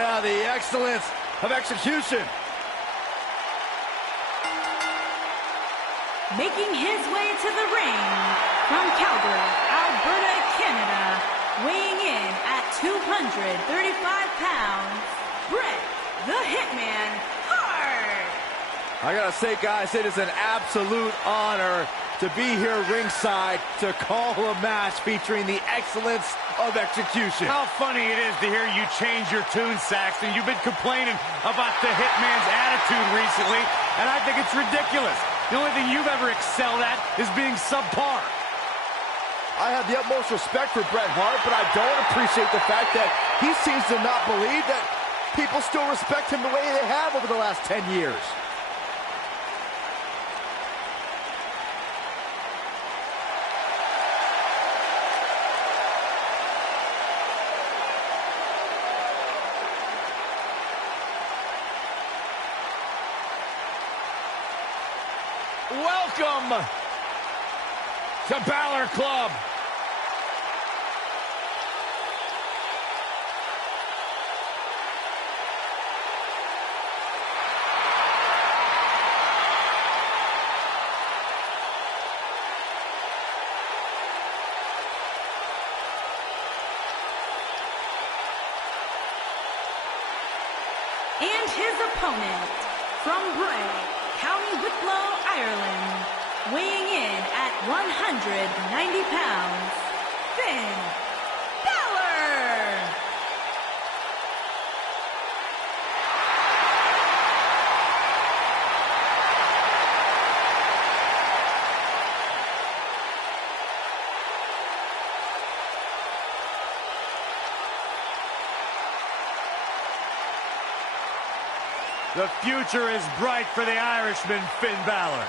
Yeah, the excellence of execution. Making his way to the ring from Calgary, Alberta, Canada, weighing in at 235 pounds, Bret the Hitman Hart. I gotta say, guys, it is an absolute honor to be here ringside to call a match featuring the excellence of execution. How funny it is to hear you change your tune, Saxton. You've been complaining about the Hitman's attitude recently, and I think it's ridiculous. The only thing you've ever excelled at is being subpar. I have the utmost respect for Bret Hart, but I don't appreciate the fact that he seems to not believe that people still respect him the way they have over the last 10 years. Welcome to Balor Club. And his opponent from Bray, County Wicklow, Ireland, weighing in at 190 pounds, Finn Balor. The future is bright for the Irishman, Finn Balor.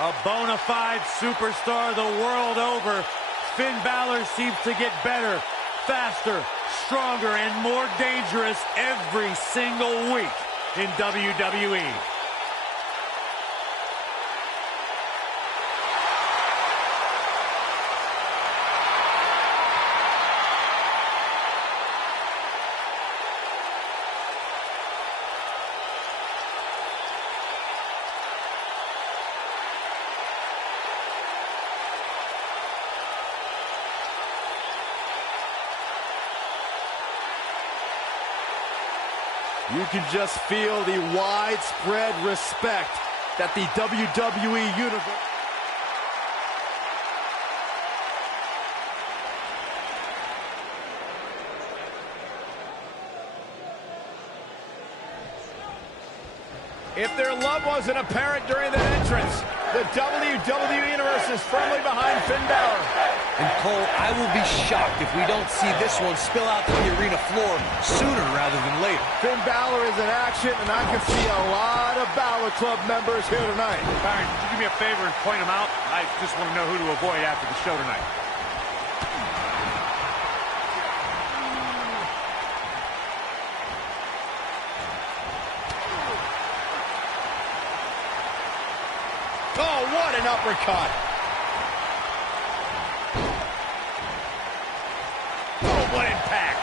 A bona fide superstar the world over, Finn Balor seems to get better, faster, stronger, and more dangerous every single week in WWE. You can just feel the widespread respect that the WWE Universe... If their love wasn't apparent during that entrance, the WWE Universe is firmly behind Finn Balor. And Cole, I will be shocked if we don't see this one spill out to the arena floor sooner rather than later. Finn Balor is in action, and I can see a lot of Balor Club members here tonight. Byron, could you do me a favor and point them out? I just want to know who to avoid after the show tonight. Oh, what an uppercut. Oh, what impact.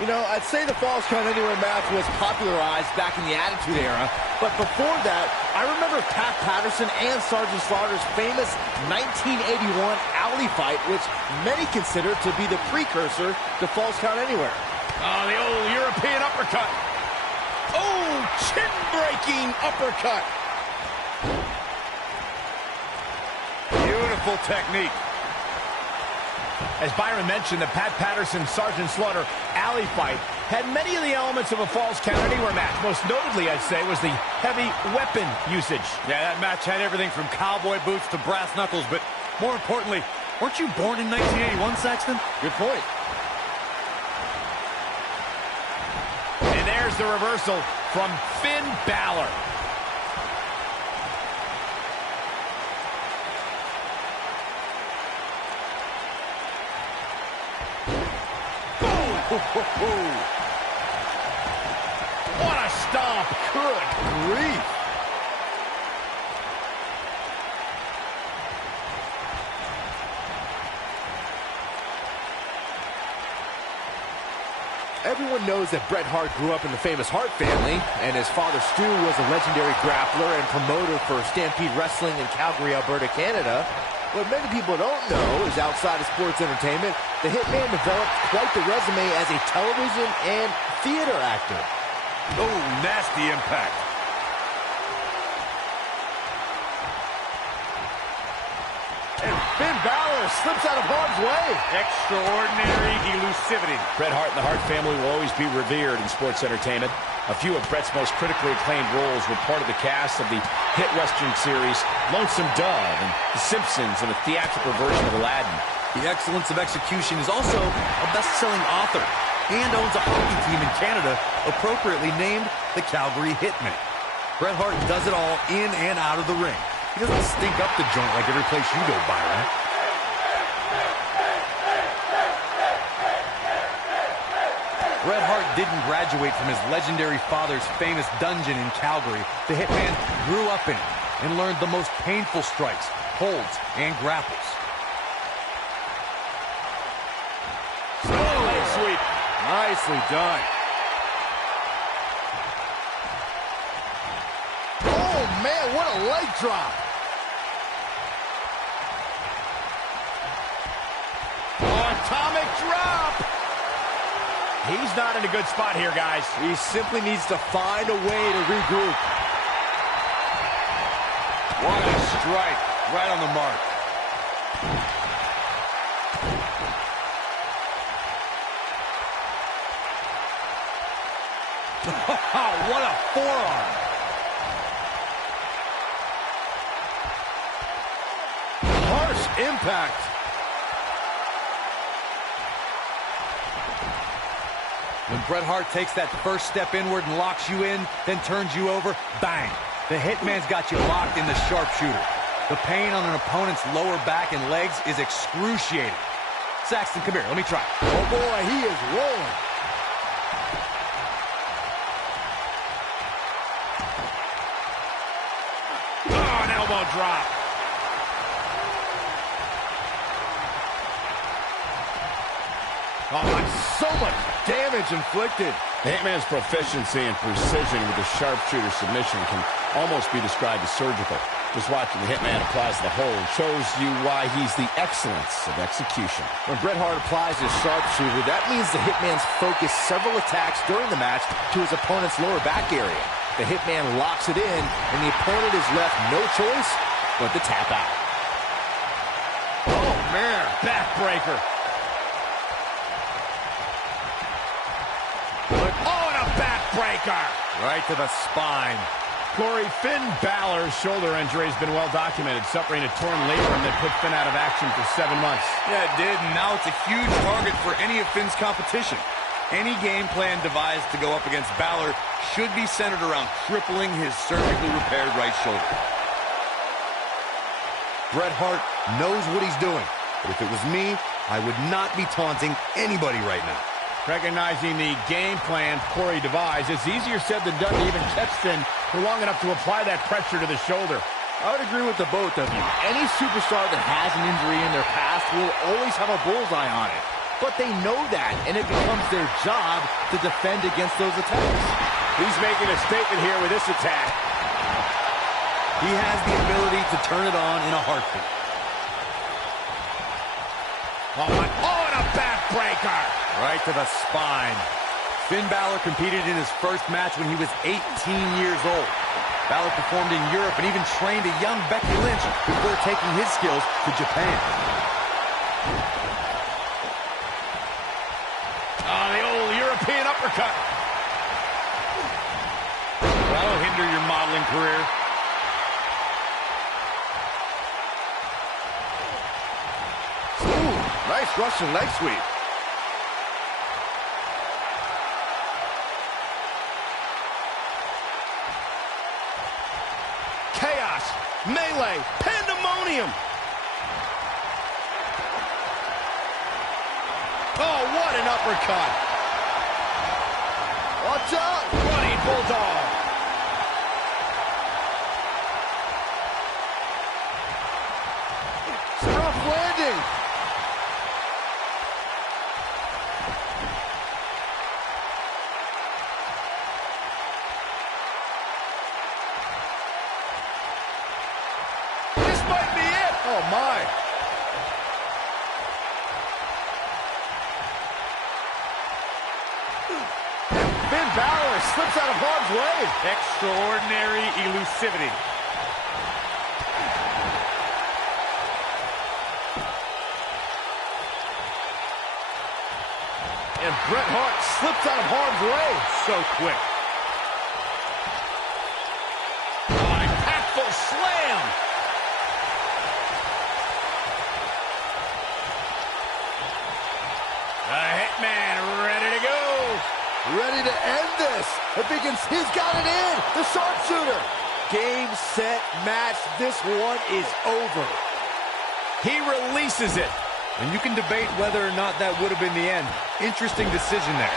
You know, I'd say the Falls Count Anywhere match was popularized back in the Attitude Era, but before that, I remember Pat Patterson and Sergeant Slaughter's famous 1981 alley fight, which many consider to be the precursor to Falls Count Anywhere. Oh, the old European uppercut. Oh, chin-breaking uppercut. Beautiful technique. As Byron mentioned, the Pat Patterson-Sergeant Slaughter alley fight had many of the elements of a Falls Count Anywhere match. Most notably, I'd say, was the heavy weapon usage. Yeah, that match had everything from cowboy boots to brass knuckles, but more importantly, weren't you born in 1981, Saxton? Good point. And there's the reversal from Finn Balor. Boom! What a stomp! Good grief! Everyone knows that Bret Hart grew up in the famous Hart family, and his father Stu was a legendary grappler and promoter for Stampede Wrestling in Calgary, Alberta, Canada. What many people don't know is outside of sports entertainment, the Hitman developed quite the resume as a television and theater actor. Oh, nasty impact. And Finn Balor slips out of harm's way. Extraordinary elusivity. Bret Hart and the Hart family will always be revered in sports entertainment. A few of Bret's most critically acclaimed roles were part of the cast of the hit Western series Lonesome Dove and The Simpsons and a theatrical version of Aladdin. The excellence of execution is also a best-selling author and owns a hockey team in Canada, appropriately named the Calgary Hitmen. Bret Hart does it all in and out of the ring. He doesn't stink up the joint like every place you go, Byron. Bret Hart didn't graduate from his legendary father's famous dungeon in Calgary. The Hitman grew up in it and learned the most painful strikes, holds, and grapples. Leg sweep. Nicely done. Oh, man, what a leg drop. Atomic drop. He's not in a good spot here, guys. He simply needs to find a way to regroup. What a strike. Right on the mark. What a forearm. Harsh impact. When Bret Hart takes that first step inward and locks you in, then turns you over, bang. The Hitman's got you locked in the sharpshooter. The pain on an opponent's lower back and legs is excruciating. Saxton, come here. Let me try. Oh, boy, he is rolling. Oh, an elbow drop. Oh, so much damage inflicted. The Hitman's proficiency and precision with the sharpshooter submission can almost be described as surgical. Just watching the Hitman applies the hold shows you why he's the excellence of execution. When Bret Hart applies his sharpshooter, that means the Hitman's focused several attacks during the match to his opponent's lower back area. The Hitman locks it in, and the opponent is left no choice but to tap out. Oh, man. Backbreaker. Oh, and a backbreaker. Right to the spine. Corey, Finn Balor's shoulder injury has been well documented, suffering a torn labrum that put Finn out of action for 7 months. Yeah, it did, and now it's a huge target for any of Finn's competition. Any game plan devised to go up against Balor should be centered around crippling his surgically repaired right shoulder. Bret Hart knows what he's doing, but if it was me, I would not be taunting anybody right now. Recognizing the game plan Corey devised, it's easier said than done to even catch Finn for long enough to apply that pressure to the shoulder. I would agree with the both of you. Any superstar that has an injury in their past will always have a bullseye on it. But they know that, and it becomes their job to defend against those attacks. He's making a statement here with this attack. He has the ability to turn it on in a heartbeat. Oh, and a backbreaker. Right to the spine. Finn Balor competed in his first match when he was 18 years old. Balor performed in Europe and even trained a young Becky Lynch before taking his skills to Japan. Oh, the old European uppercut. That'll hinder your modeling career. Ooh, nice Russian leg sweep. Chaos, melee, pandemonium. an uppercut. Watch out! Running bulldog. Rough landing. This might be it. Oh, my. Finn Balor slips out of harm's way. Extraordinary elusivity. And Bret Hart slips out of harm's way. So quick. Impactful slam. The Hitman ready to go. Ready to end this. He's got it in. The sharpshooter. Game, set, match. This one is over. He releases it. And you can debate whether or not that would have been the end. Interesting decision there.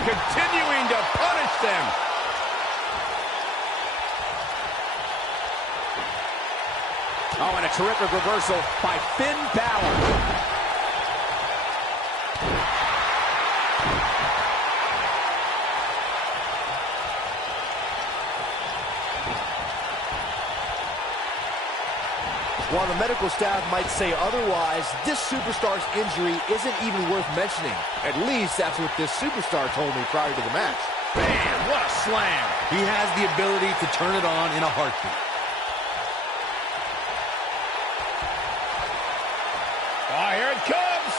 Continuing to punish them. Oh, and a terrific reversal by Finn Balor. While the medical staff might say otherwise, this superstar's injury isn't even worth mentioning. At least that's what this superstar told me prior to the match. Bam! What a slam! He has the ability to turn it on in a heartbeat. Oh, here it comes!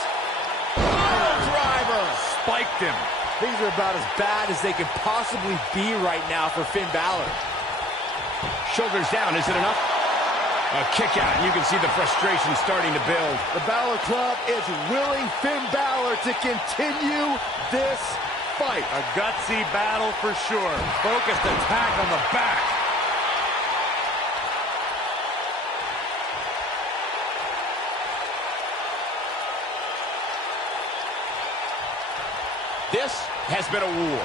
Pile driver! Spiked him. Things are about as bad as they can possibly be right now for Finn Balor. Shoulders down, is it enough? A kick out, and you can see the frustration starting to build. The Balor Club is willing Finn Balor to continue this fight. A gutsy battle for sure. Focused attack on the back. This has been a war.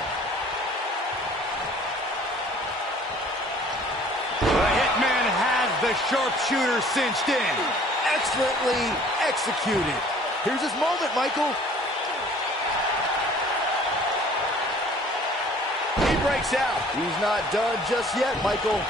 The Hitman has the sharpshooter cinched in. Excellently executed. Here's his moment, Michael. He breaks out. He's not done just yet, Michael.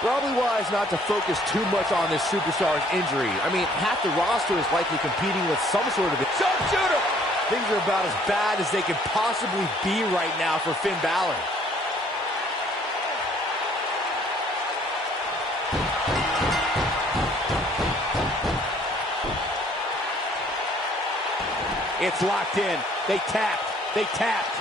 Probably wise not to focus too much on this superstar's injury. I mean, half the roster is likely competing with some sort of sharpshooter. Things are about as bad as they can possibly be right now for Finn Balor. It's locked in. They tapped.